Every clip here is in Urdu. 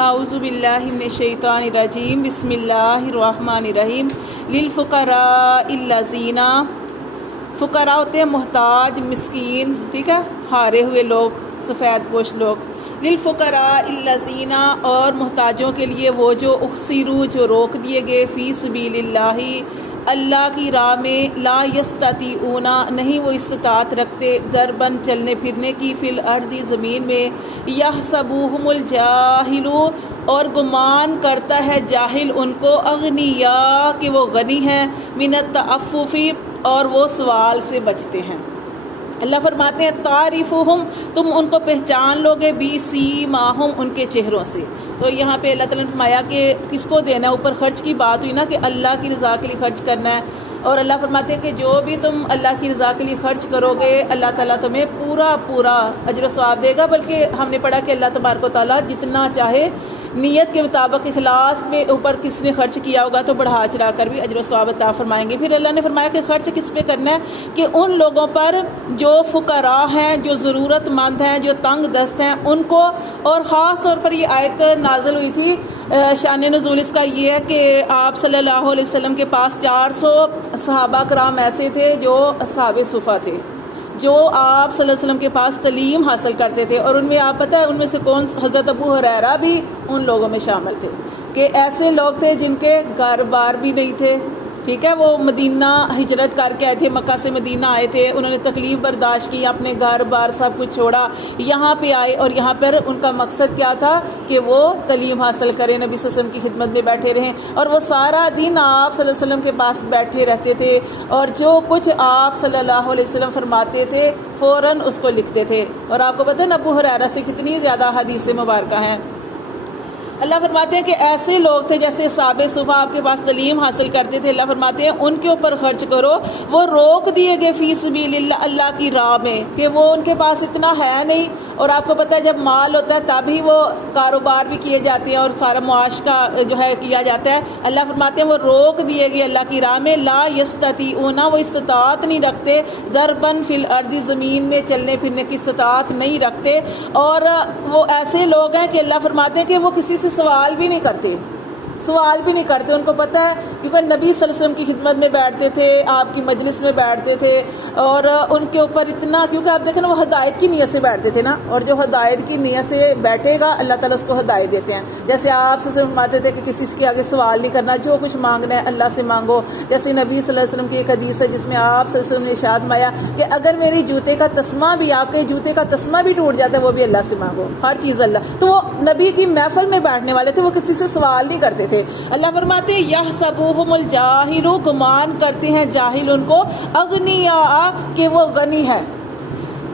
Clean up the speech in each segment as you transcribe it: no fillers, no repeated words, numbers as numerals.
اعوذ باللہ من الشیطان الرجیم بسم اللہ الرحمن الرحیم للفقراء الذین، فقراء ہوتے ہیں محتاج، مسکین، ٹھیک ہے، ہارے ہوئے لوگ، سفید پوش لوگ. للفقراء الذین، اور محتاجوں کے لیے وہ جو احصروا، جو روک دیے گئے، فی سبیل اللہ، اللہ کی راہ میں، لا یستطیعون، نہیں وہ استطاعت رکھتے، ضرباً چلنے پھرنے کی، فی الارض زمین میں، یحسبوہم الجاہل، اور گمان کرتا ہے جاہل ان کو، اغنیاء کہ وہ غنی ہیں، من التعفف، اور وہ سوال سے بچتے ہیں. اللہ فرماتے ہیں تعریفہم، تم ان کو پہچان لوگے، بسیماہم، ان کے چہروں سے. تو یہاں پہ اللہ تعالیٰ نے فرمایا کہ کس کو دینا ہے، اوپر خرچ کی بات ہوئی نا کہ اللہ کی رضا کے لیے خرچ کرنا ہے. اور اللہ فرماتے ہیں کہ جو بھی تم اللہ کی رضا کے لیے خرچ کرو گے اللہ تعالیٰ تمہیں پورا اجر و ثواب دے گا. بلکہ ہم نے پڑھا کہ اللہ تبارک و تعالیٰ جتنا چاہے نیت کے مطابق اخلاص میں اوپر کس نے خرچ کیا ہوگا تو بڑھا چڑھا کر بھی اجر و ثواب عطا فرمائیں گے. پھر اللہ نے فرمایا کہ خرچ کس پہ کرنا ہے، کہ ان لوگوں پر جو فقراء ہیں، جو ضرورت مند ہیں، جو تنگ دست ہیں، ان کو. اور خاص طور پر یہ آیت نازل ہوئی تھی، شان نزول اس کا یہ ہے کہ آپ صلی اللہ علیہ وسلم کے پاس 400 صحابہ کرام ایسے تھے جو اصحاب صفہ تھے، جو آپ صلی اللہ علیہ وسلم کے پاس تعلیم حاصل کرتے تھے. اور ان میں آپ پتہ ہے ان میں سے کون، حضرت ابو ہریرہ بھی ان لوگوں میں شامل تھے کہ ایسے لوگ تھے جن کے گھر بار بھی نہیں تھے. ٹھیک ہے، وہ مدینہ ہجرت کر کے آئے تھے، مکہ سے مدینہ آئے تھے، انہوں نے تکلیف برداشت کی، اپنے گھر بار سب کچھ چھوڑا، یہاں پہ آئے. اور یہاں پر ان کا مقصد کیا تھا کہ وہ تعلیم حاصل کریں، نبی صلی اللہ علیہ وسلم کی خدمت میں بیٹھے رہیں. اور وہ سارا دن آپ صلی اللہ علیہ وسلم کے پاس بیٹھے رہتے تھے، اور جو کچھ آپ صلی اللہ علیہ وسلم فرماتے تھے فوراً اس کو لکھتے تھے. اور آپ کو پتہ ہے ابو ہریرہ سے کتنی زیادہ حدیث مبارکہ ہیں. اللہ فرماتے ہیں کہ ایسے لوگ تھے جیسے اصحاب صفہ، آپ کے پاس تعلیم حاصل کرتے تھے. اللہ فرماتے ہیں ان کے اوپر خرچ کرو. وہ روک دیے گئے فی سبیل اللہ، اللہ کی راہ میں، کہ وہ ان کے پاس اتنا ہے نہیں. اور آپ کو پتہ ہے جب مال ہوتا ہے تبھی وہ کاروبار بھی کیے جاتے ہیں اور سارا معاش کا جو ہے کیا جاتا ہے. اللہ فرماتے ہیں وہ روک دیے گئے اللہ کی راہ میں، لا یستطیعون، وہ استطاعت نہیں رکھتے، ضرباً فی الارض، زمین میں چلنے پھرنے کی استطاعت نہیں رکھتے. اور وہ ایسے لوگ ہیں کہ اللہ فرماتے ہیں کہ وہ کسی سے سوال بھی نہیں کرتے، ان کو پتہ ہے کیونکہ نبی صلی اللہ علیہ وسلم کی خدمت میں بیٹھتے تھے، آپ کی مجلس میں بیٹھتے تھے. اور ان کے اوپر اتنا، کیونکہ آپ دیکھیں نا وہ ہدایت کی نیت سے بیٹھتے تھے نا، اور جو ہدایت کی نیت سے بیٹھے گا اللہ تعالیٰ اس کو ہدایت دیتے ہیں. جیسے آپ سے فرماتے تھے کہ کسی کے آگے سوال نہیں کرنا، جو کچھ مانگنا ہے اللہ سے مانگو. جیسے نبی صلی اللہ علیہ وسلم کی ایک حدیث ہے جس میں آپ صلی اللہ علیہ وسلم نے ارشاد فرمایا کہ اگر میری جوتے کا تسمہ بھی، آپ کے جوتے کا تسمہ بھی ٹوٹ جاتا ہے، وہ بھی اللہ سے مانگو، ہر چیز اللہ. تو وہ نبی کی محفل میں بیٹھنے والے تھے، وہ کسی سے سوال نہیں کرتے تھے. اللہ فرماتے ہیں یحسبوہم الجاہل، گمان کرتے ہیں جاہل ان کو، اغنیاء کہ وہ غنی ہے.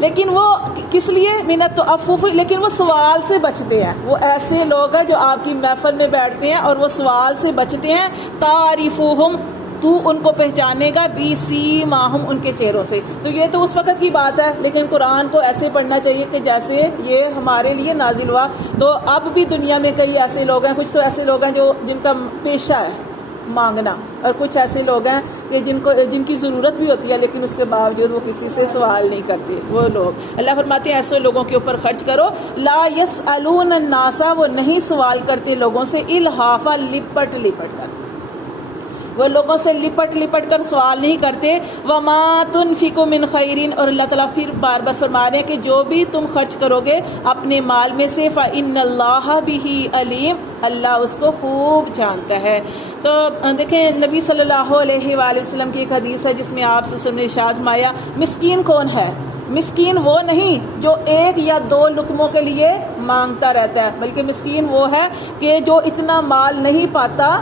لیکن وہ کس لیے، من التعفف، لیکن وہ سوال سے بچتے ہیں. وہ ایسے لوگ ہیں جو آپ کی محفل میں بیٹھتے ہیں اور وہ سوال سے بچتے ہیں. تعریفہم، تو ان کو پہچانے گا، بسیماہم، ان کے چہروں سے. تو یہ تو اس وقت کی بات ہے، لیکن قرآن کو ایسے پڑھنا چاہیے کہ جیسے یہ ہمارے لیے نازل ہوا. تو اب بھی دنیا میں کئی ایسے لوگ ہیں، کچھ تو ایسے لوگ ہیں جن کا پیشہ ہے مانگنا، اور کچھ ایسے لوگ ہیں کہ جن کی ضرورت بھی ہوتی ہے لیکن اس کے باوجود وہ کسی سے سوال نہیں کرتے. وہ لوگ اللہ فرماتے ہیں ایسے لوگوں کے اوپر خرچ کرو. لا یسألون الناس، وہ نہیں سوال کرتے لوگوں سے، الحافا، لپٹ کر، وہ لوگوں سے لپٹ کر سوال نہیں کرتے. وما تنفقوا من خیرین، اور اللہ تعالیٰ پھر بار بار فرما رہے ہیں کہ جو بھی تم خرچ کرو گے اپنے مال میں سے، فإن اللہ بہ علیم، اللہ اس کو خوب جانتا ہے. تو دیکھیں نبی صلی اللہ علیہ وآلہ وسلم کی ایک حدیث ہے جس میں آپ سے نے ارشاد فرمایا مسکین کون ہے. مسکین وہ نہیں جو ایک یا دو لقموں کے لیے مانگتا رہتا ہے، بلکہ مسکین وہ ہے کہ جو اتنا مال نہیں پاتا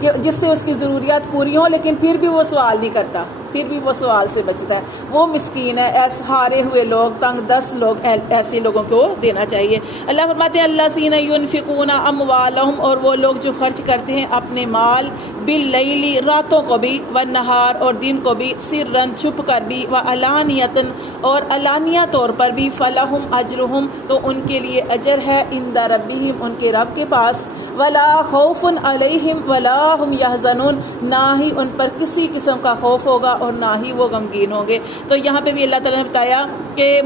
کہ جس سے اس کی ضروریات پوری ہوں، لیکن پھر بھی وہ سوال نہیں کرتا، پھر بھی وہ سوال سے بچتا ہے. وہ مسکین ہے. ایسے ہارے ہوئے لوگ، تنگ دست لوگ، ایسے لوگوں کو دینا چاہیے. اللہ فرماتے ہیں الذین ینفقون اموالہم، اور وہ لوگ جو خرچ کرتے ہیں اپنے مال، باللیل، راتوں کو بھی، والنہار، اور دن کو بھی، سرًا، چھپ کر بھی، وعلانیۃ، اور علانیہ طور پر بھی، فلہم اجرہم، تو ان کے لیے اجر ہے، عند ربہم، ان کے رب کے پاس، ولا خوف علیہم ولا ہم یحزنون، نہ ہی ان پر کسی قسم کا خوف ہوگا اور نہ ہی وہ غمگین ہوں گے. تو یہاں پہ بھی اللہ تعالیٰ نے بتایا کہ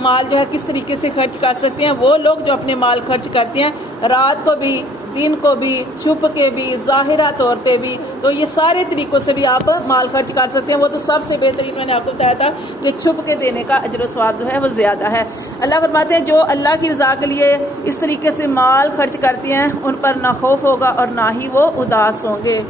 مال جو ہے کس طریقے سے خرچ کر سکتے ہیں. وہ لوگ جو اپنے مال خرچ کرتے ہیں رات کو بھی، دن کو بھی، چھپ کے بھی، ظاہرہ طور پہ بھی، تو یہ سارے طریقوں سے بھی آپ مال خرچ کر سکتے ہیں۔ وہ تو سب سے بہترین میں نے آپ کو بتایا تھا کہ چھپ کے دینے کا اجر و ثواب جو ہے وہ زیادہ ہے۔ اللہ فرماتے ہیں جو اللہ کی رضا کے لیے اس طریقے سے مال خرچ کرتے ہیں ان پر نہ خوف ہوگا اور نہ ہی وہ اداس ہوں گے۔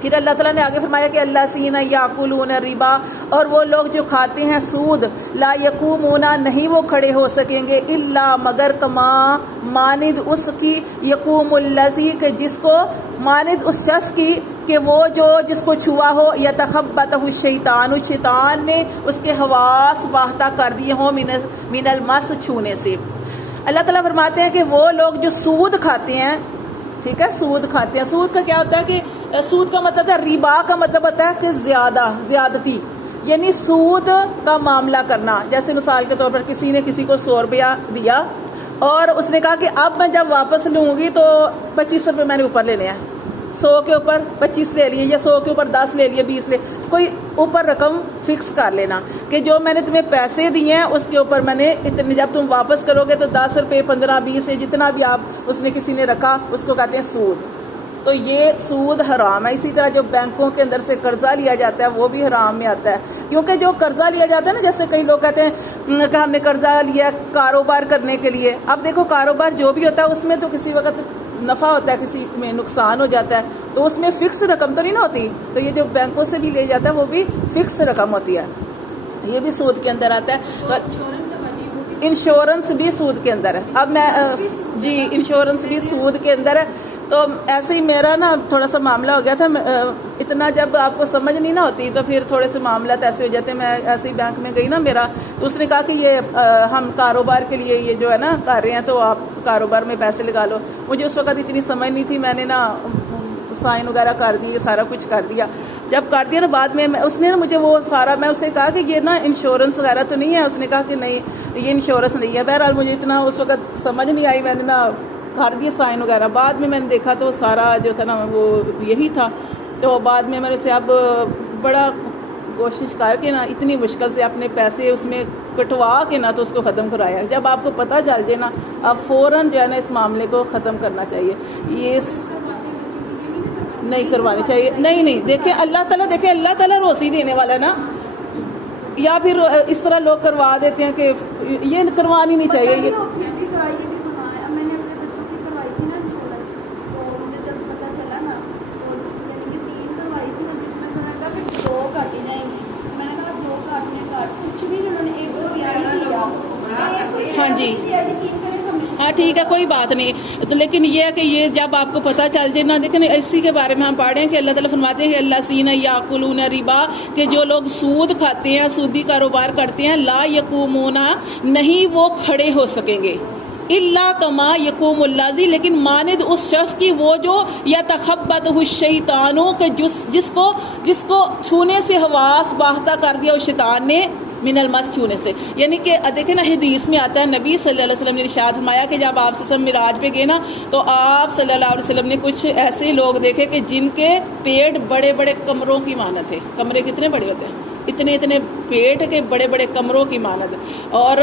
پھر اللہ تعالیٰ نے آگے فرمایا کہ اللہ سینہ یاکلون الربا، اور وہ لوگ جو کھاتے ہیں سود، لا یقومون نہیں وہ کھڑے ہو سکیں گے، الا مگر کما مانند اس کی، یقوم الذی کہ جس کو، مانند اس شخص کی کہ وہ جو جس کو چھوا ہو، یتخبطہ الشیطان شیطان نے اس کے حواس باختہ کر دیے ہوں من المس چھونے سے۔ اللہ تعالیٰ فرماتے ہیں کہ وہ لوگ جو سود کھاتے ہیں، ٹھیک ہے، سود کھاتے ہیں۔ سود کا کیا ہوتا ہے کہ سود کا مطلب ہے، ربا کا مطلب ہوتا ہے کہ زیادتی، یعنی سود کا معاملہ کرنا۔ جیسے مثال کے طور پر کسی نے کسی کو 100 روپیہ دیا اور اس نے کہا کہ اب میں جب واپس لوں گی تو 25 روپے میں نے اوپر لینے ہیں، 100 کے اوپر 25 لے لیے، یا 100 کے اوپر 10 لے لیے، 20 لے، کوئی اوپر رقم فکس کر لینا کہ جو میں نے تمہیں پیسے دیے ہیں اس کے اوپر میں نے اتنے، جب تم واپس کرو گے تو 10 روپے 15 20 جتنا بھی آپ اس نے کسی نے رکھا اس کو کہتے ہیں سود۔ تو یہ سود حرام ہے۔ اسی طرح جو بینکوں کے اندر سے قرضہ لیا جاتا ہے وہ بھی حرام میں آتا ہے، کیونکہ جو قرضہ لیا جاتا ہے نا، جیسے کئی لوگ کہتے ہیں کہ ہم نے قرضہ لیا کاروبار کرنے کے لیے۔ اب دیکھو کاروبار جو بھی ہوتا ہے اس میں تو کسی وقت نفع ہوتا ہے، کسی میں نقصان ہو جاتا ہے، تو اس میں فکس رقم تو نہیں نا ہوتی۔ تو یہ جو بینکوں سے بھی لے جاتا ہے وہ بھی فکس رقم ہوتی ہے، یہ بھی سود کے اندر آتا ہے۔ تو انشورنس بھی سود کے اندر ہے۔ اب میں جی انشورنس بھی سود کے اندر ہے۔ تو ایسے ہی میرا نا تھوڑا سا معاملہ ہو گیا تھا، اتنا جب آپ کو سمجھ نہیں نہ ہوتی تو پھر تھوڑے سے معاملات ایسے ہو جاتے ہیں۔ میں ایسے ہی بینک میں گئی نا میرا، تو اس نے کہا کہ یہ ہم کاروبار کے لیے یہ جو ہے نا کر رہے ہیں تو آپ کاروبار میں پیسے لگا لو۔ مجھے اس وقت اتنی سمجھ نہیں تھی، میں نے نا سائن وغیرہ کر دیے، سارا کچھ کر دیا۔ جب کر دیا نا بعد میں اس نے نا مجھے وہ سارا، میں اسے کہا کہ یہ نا انشورنس وغیرہ تو نہیں ہے، اس نے کہا کہ نہیں یہ انشورنس نہیں ہے۔ بہرحال مجھے اتنا اس وقت سمجھ نہیں آئی، میں نے نا کر دیے سائن وغیرہ۔ بعد میں نے دیکھا تو سارا جو تھا نا وہ یہی تھا۔ تو بعد میں نے اسے اب بڑا کوشش کر کے نا اتنی مشکل سے اپنے پیسے اس میں کٹوا کے نا تو اس کو ختم کرایا۔ جب آپ کو پتہ چل جائے نا اب فوراً جو ہے نا اس معاملے کو ختم کرنا چاہیے، یہ نہیں کروانے چاہیے۔ نہیں دیکھیں اللہ تعالیٰ روزی دینے والا ہے نا، یا پھر اس طرح لوگ کروا دیتے ہیں کہ یہ کروانی نہیں چاہیے۔ یہ ہاں جی ہاں ٹھیک ہے کوئی بات نہیں، تو لیکن یہ ہے کہ یہ جب آپ کو پتہ چل جائے نا، دیکھیں اسی کے بارے میں ہم پڑھ رہے ہیں کہ اللہ تعالیٰ فرماتے ہیں کہ اللہ سینہ یاکلون ربا، کہ جو لوگ سود کھاتے ہیں، سودی کاروبار کرتے ہیں، لا یقومون نہیں وہ کھڑے ہو سکیں گے، الا کما یقوم الذی لیکن مانند اس شخص کی وہ جو یتخبطہ الشیطان کہ جس کو چھونے سے حواس باختہ کر دیا اس شیطان نے، من المس چھونے سے۔ یعنی کہ دیکھیں نا حدیث میں آتا ہے، نبی صلی اللہ علیہ وسلم نے ارشاد فرمایا کہ جب آپ سے معراج پہ گئے نا تو آپ صلی اللہ علیہ وسلم نے کچھ ایسے لوگ دیکھے کہ جن کے پیٹ بڑے بڑے کمروں کی مانند تھے۔ کمرے کتنے بڑے ہوتے ہیں، اتنے پیٹ کے بڑے بڑے کمروں کی مانند، اور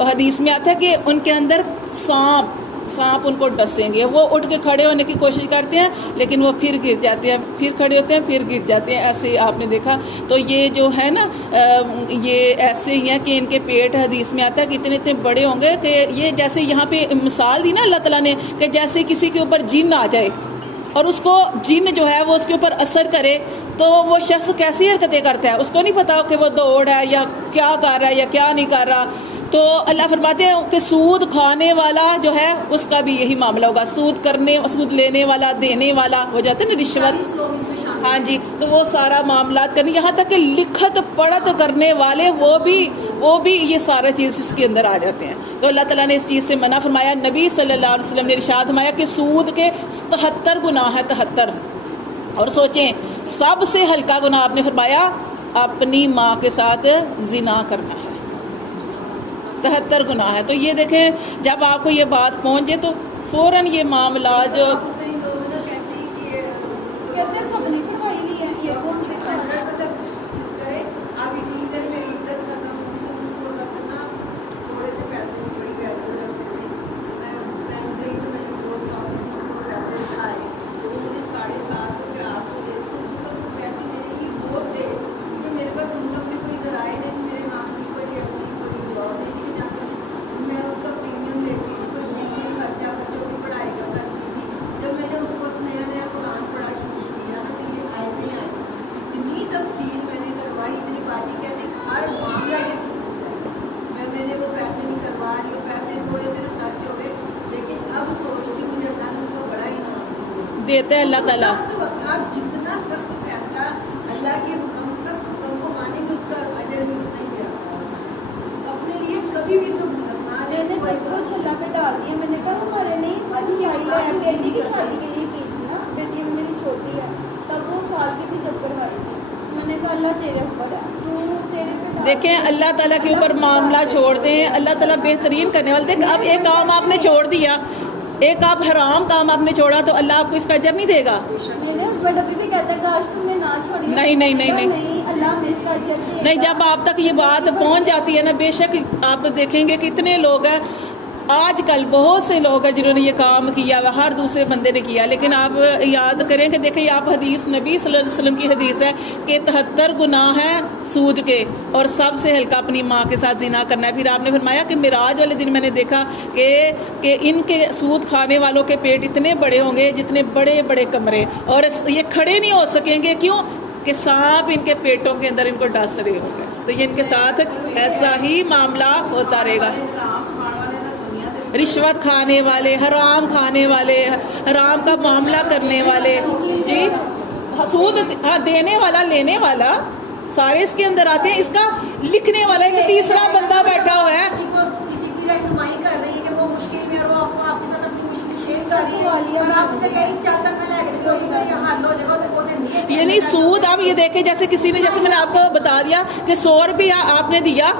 حدیث میں آتا ہے کہ ان کے اندر سانپ ان کو ڈسیں گے۔ وہ اٹھ کے کھڑے ہونے کی کوشش کرتے ہیں لیکن وہ پھر گر جاتے ہیں، پھر کھڑے ہوتے ہیں پھر گر جاتے ہیں، ایسے آپ نے دیکھا۔ تو یہ جو ہے نا یہ ایسے ہی ہیں کہ ان کے پیٹ حدیث میں آتا ہے کہ اتنے بڑے ہوں گے کہ یہ جیسے یہاں پہ مثال دی نا اللہ تعالیٰ نے کہ جیسے کسی کے اوپر جن آ جائے اور اس کو جن جو ہے وہ اس کے اوپر اثر کرے تو وہ شخص کیسی حرکتیں کرتا ہے، اس کو نہیں پتا کہ وہ دوڑ ہے یا کیا کر رہا ہے یا کیا نہیں کر رہا۔ تو اللہ فرماتے ہیں کہ سود کھانے والا جو ہے اس کا بھی یہی معاملہ ہوگا، سود لینے والا، دینے والا، وہ جاتے ہیں نا رشوت، ہاں جی، تو وہ سارا معاملات کرنے، یہاں تک کہ لکھت پڑھت کرنے والے وہ بھی یہ سارا چیز اس کے اندر آ جاتے ہیں۔ تو اللہ تعالیٰ نے اس چیز سے منع فرمایا۔ نبی صلی اللہ علیہ وسلم نے ارشاد فرمایا کہ سود کے 73 گناہ ہے، 73۔ اور سوچیں سب سے ہلکا گناہ آپ نے فرمایا اپنی ماں کے ساتھ زنا کرنا ہے، 73 گناہ ہے۔ تو یہ دیکھیں جب آپ کو یہ بات پہنچے تو فوراً یہ معاملات جو دیتا ہے اللہ تعالیٰ. آپ جتنا سخت فیصلہ اللہ کے حکم سخت حکم کو مانیں گے اس کا اجر بھی اتنا ہی ہے. اپنے لیے کبھی بھی میں نے سب کچھ اللہ پہ ڈال دیا. میں نے کہا ہمارے نہیں آج ساحل بیٹی کی شادی کے لیے کی تھی نا, بیٹی میری چھوٹی ہے, تب وہ سال کی تھی جب کروائی تھی. میں نے کہا اللہ تیرے اوپر ہے, تو تیرے پہ دیکھیں اللہ تعالیٰ کے اوپر معاملہ چھوڑ دیں, اللہ تعالیٰ بہترین کرنے والے. دیکھ اب ایک کام آپ نے چھوڑ دیا, ایک آپ حرام کام آپ نے چھوڑا, تو اللہ آپ کو اس کا اجر نہیں دے گا. میرے ہسبینڈ ابھی بھی کہتے ہیں کاش تم نے نہ چھوڑی. نہیں اللہ ہمیں اس کا اجر دے گا. نہیں, جب آپ تک یہ بات پہنچ جاتی ہے نا, بے شک آپ دیکھیں گے کتنے لوگ ہیں آج کل, بہت سے لوگ ہیں جنہوں نے یہ کام کیا ہوا, ہر دوسرے بندے نے کیا. لیکن آپ یاد کریں کہ دیکھیں آپ حدیث نبی صلی اللہ علیہ وسلم کی حدیث ہے کہ 73 گناہ ہیں سود کے, اور سب سے ہلکا اپنی ماں کے ساتھ زنا کرنا ہے. پھر آپ نے فرمایا کہ معراج والے دن میں نے دیکھا کہ ان کے سود کھانے والوں کے پیٹ اتنے بڑے ہوں گے جتنے بڑے بڑے کمرے, اور یہ کھڑے نہیں ہو سکیں گے. کیوں کہ سانپ ان کے پیٹوں کے اندر ان کو ڈس رہے ہوں گے. تو یہ ان کے ساتھ ایسا ہی معاملہ ہوتا رہے گا. رشوت کھانے والے, حرام کھانے والے, حرام کا معاملہ کرنے والے, جی سود دینے والا لینے والا سارے اس کے اندر آتے ہیں. اس کا لکھنے والا ایک تیسرا بندہ بیٹھا ہوا ہے, کسی کی رہنمائی کر رہی ہے کہ وہ مشکل میں, اور وہ آپ کے ساتھ اپنی مشکل شیئر کر رہی ہے, اور آپ اسے کہہ رہی ہیں 4 میں لے کے کوئی حل ہو جائے گا, تو وہ دیں. یعنی سود آپ یہ دیکھیں جیسے کسی نے, جیسے میں نے آپ کو بتا دیا کہ 100 روپیہ آپ نے دیا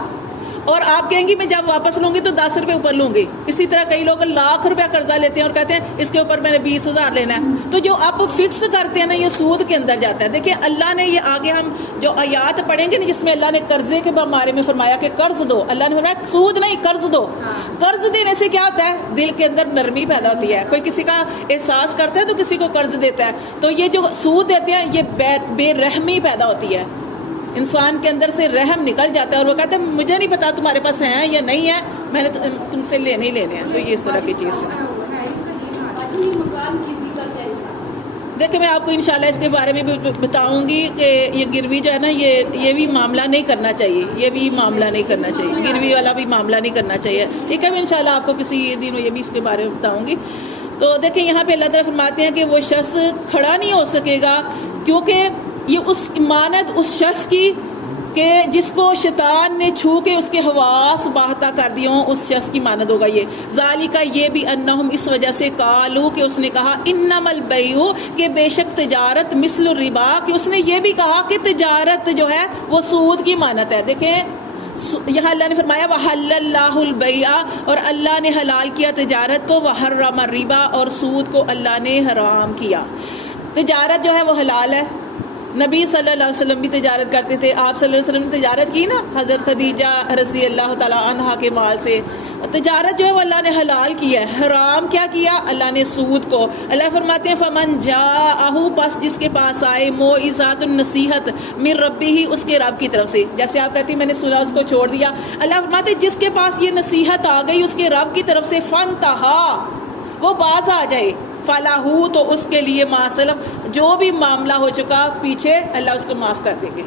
اور آپ کہیں گی میں جب واپس لوں گی تو 10 روپے اوپر لوں گی. اسی طرح کئی لوگ لاکھ روپیہ قرضہ لیتے ہیں اور کہتے ہیں اس کے اوپر میں نے 20,000 لینا ہے. تو جو آپ فکس کرتے ہیں نا, یہ سود کے اندر جاتا ہے. دیکھیں اللہ نے یہ آگے ہم جو آیات پڑھیں گے نا جس میں اللہ نے قرضے کے بارے میں فرمایا کہ قرض دو, اللہ نے فرمایا سود نہیں قرض دو. قرض دینے سے کیا ہوتا ہے, دل کے اندر نرمی پیدا ہوتی ہے. کوئی کسی کا احساس کرتا ہے تو کسی کو قرض دیتا ہے. تو یہ جو سود دیتے ہیں یہ بے رحمی پیدا ہوتی ہے, انسان کے اندر سے رحم نکل جاتا ہے, اور وہ کہتے ہیں مجھے نہیں پتا تمہارے پاس ہیں یا نہیں ہے, میں نے تم سے لینے ہی لینے ہیں. تو یہ اس طرح کی چیز ہے. دیکھیں میں آپ کو انشاءاللہ اس کے بارے میں بھی بتاؤں گی کہ یہ گروی جو ہے نا یہ بھی معاملہ نہیں کرنا چاہیے, یہ بھی معاملہ نہیں کرنا چاہیے, گروی والا بھی معاملہ نہیں کرنا چاہیے. ٹھیک ہے, میں انشاءاللہ آپ کو کسی دن یہ بھی اس کے بارے میں بتاؤں گی. تو دیکھیں یہاں پہ اللہ تعالیٰ فرماتے ہیں کہ وہ شخص کھڑا نہیں ہو سکے گا, کیونکہ یہ اس مانند اس شخص کی کہ جس کو شیطان نے چھو کے اس کے حواس باہتا کر دی ہوں, اس شخص کی مانند ہوگا. یہ ذالکا یہ بھی انہم اس وجہ سے قالو کہ اس نے کہا انما البیع کہ بے شک تجارت مثل الربا, کہ اس نے یہ بھی کہا کہ تجارت جو ہے وہ سود کی مانند ہے. دیکھیں یہاں اللہ نے فرمایا وَحَلَّ اللَّهُ الْبَيْعَ, اور اللہ نے حلال کیا تجارت کو, وَحَرَّمَ الرِّبَا, اور سود کو اللہ نے حرام کیا. تجارت جو ہے وہ حلال ہے. نبی صلی اللہ علیہ وسلم بھی تجارت کرتے تھے, آپ صلی اللہ علیہ وسلم نے تجارت کی نا حضرت خدیجہ رضی اللہ تعالیٰ عنہا کے مال سے. تجارت جو ہے وہ اللہ نے حلال کیا ہے. حرام کیا کیا اللہ نے, سود کو. اللہ فرماتے ہیں فمن جاءہ, پس جس کے پاس آئے موعظۃ النصیحت من ربہ, اس کے رب کی طرف سے. جیسے آپ کہتی ہیں میں نے سنا اس کو چھوڑ دیا, اللہ فرماتے ہیں جس کے پاس یہ نصیحت آ گئی اس کے رب کی طرف سے, فانتہا, وہ باز آ جائے, فلاحو, تو اس کے لیے معصلم, جو بھی معاملہ ہو چکا پیچھے اللہ اس کو معاف کر دیں گے.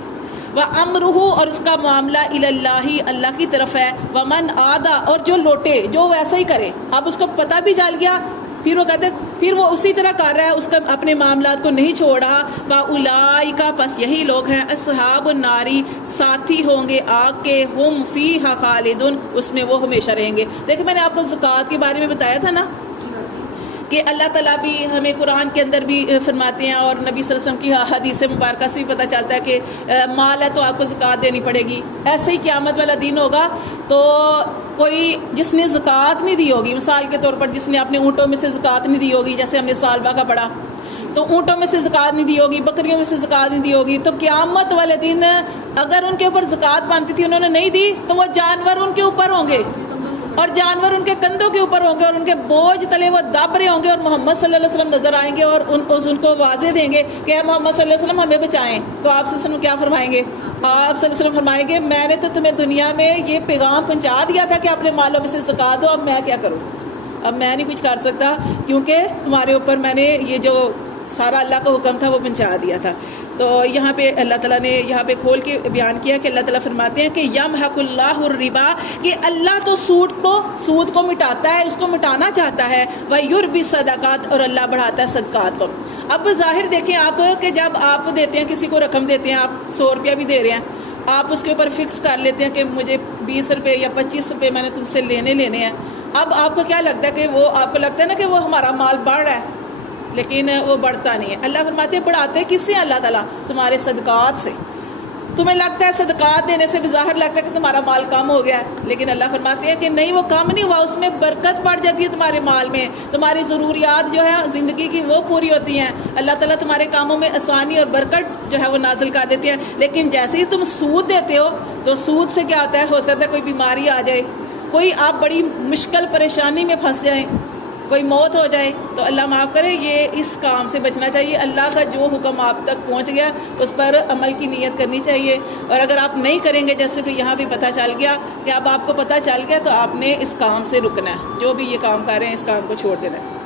وَأَمْرُهُ, اور اس کا معاملہ الاللہ, اللہ کی طرف ہے. وَمَنْ عَادَ, اور جو لوٹے, جو ویسا ہی کرے, اب اس کو پتہ بھی چل گیا, پھر وہ کہتے پھر وہ اسی طرح کر رہا ہے, اس کا اپنے معاملات کو نہیں چھوڑ رہا. فَأُولَئِكَ, پس یہی لوگ ہیں, اصحاب الناری, ساتھی ہوں گے آگ کے, ہم فیہا خالدون, اس میں وہ ہمیشہ رہیں گے. دیکھیں میں نے آپ کو زکوٰۃ کے بارے میں بتایا تھا نا کہ اللہ تعالیٰ بھی ہمیں قرآن کے اندر بھی فرماتے ہیں, اور نبی صلی اللہ علیہ وسلم کی حدیث مبارکہ سے بھی پتہ چلتا ہے کہ مال ہے تو آپ کو زکوٰۃ دینی پڑے گی. ایسے ہی قیامت والا دن ہوگا تو کوئی جس نے زکوٰۃ نہیں دی ہوگی, مثال کے طور پر جس نے اپنے اونٹوں میں سے زکوٰۃ نہیں دی ہوگی, جیسے ہم نے سالبہ کا پڑھا, تو اونٹوں میں سے زکوٰۃ نہیں دی ہوگی, بکریوں میں سے زکوٰۃ نہیں دی ہوگی, تو قیامت والے دن اگر ان کے اوپر زکوٰۃ بنتی تھی, انہوں نے نہیں دی, تو وہ جانور ان کے اوپر ہوں گے, اور جانور ان کے کندھوں کے اوپر ہوں گے, اور ان کے بوجھ تلے وہ دب رہے ہوں گے, اور محمد صلی اللہ علیہ وسلم نظر آئیں گے, اور ان کو واضح دیں گے کہ اے محمد صلی اللہ علیہ وسلم ہمیں بچائیں. تو آپ صلی اللہ علیہ وسلم کیا فرمائیں گے, آپ صلی اللہ علیہ وسلم فرمائیں گے میں نے تو تمہیں دنیا میں یہ پیغام پہنچا دیا تھا کہ اپنے مالوں میں سے زکوٰۃ دو, اب میں کیا کروں, اب میں نہیں کچھ کر سکتا, کیونکہ تمہارے اوپر میں نے یہ جو سارا اللہ کا حکم تھا وہ پہنچا دیا تھا. تو یہاں پہ اللہ تعالیٰ نے یہاں پہ کھول کے بیان کیا کہ اللہ تعالیٰ فرماتے ہیں کہ یمحق اللہ الربا، کہ اللہ تو سود کو مٹاتا ہے، اس کو مٹانا چاہتا ہے، ویربی صدقات، اور اللہ بڑھاتا ہے صدقات کو۔ اب ظاہر دیکھیں آپ کہ جب آپ دیتے ہیں کسی کو رقم دیتے ہیں، آپ 100 روپیہ بھی دے رہے ہیں، آپ اس کے اوپر فکس کر لیتے ہیں کہ مجھے 20 روپے یا 25 روپے میں نے تم سے لینے ہیں۔ اب آپ کو کیا لگتا ہے کہ وہ آپ کو لگتا ہے نا کہ وہ ہمارا مال بڑھ رہا ہے، لیکن وہ بڑھتا نہیں ہے۔ اللہ فرماتے ہیں بڑھاتے کس سے؟ اللہ تعالیٰ تمہارے صدقات سے۔ تمہیں لگتا ہے صدقات دینے سے ظاہر لگتا ہے کہ تمہارا مال کم ہو گیا ہے، لیکن اللہ فرماتے ہیں کہ نہیں، وہ کم نہیں ہوا، اس میں برکت بڑھ جاتی ہے تمہارے مال میں، تمہاری ضروریات جو ہے زندگی کی وہ پوری ہوتی ہیں، اللہ تعالیٰ تمہارے کاموں میں آسانی اور برکت جو ہے وہ نازل کر دیتی ہے۔ لیکن جیسے ہی تم سود دیتے ہو تو سود سے کیا ہوتا ہے؟ ہو سکتا ہے کوئی بیماری آ جائے، کوئی آپ بڑی مشکل پریشانی میں پھنس جائیں، کوئی موت ہو جائے، تو اللہ معاف کرے، یہ اس کام سے بچنا چاہیے۔ اللہ کا جو حکم آپ تک پہنچ گیا اس پر عمل کی نیت کرنی چاہیے، اور اگر آپ نہیں کریں گے، جیسے کہ یہاں بھی پتہ چل گیا کہ اب آپ کو پتہ چل گیا، تو آپ نے اس کام سے رکنا ہے، جو بھی یہ کام کر رہے ہیں اس کام کو چھوڑ دینا ہے۔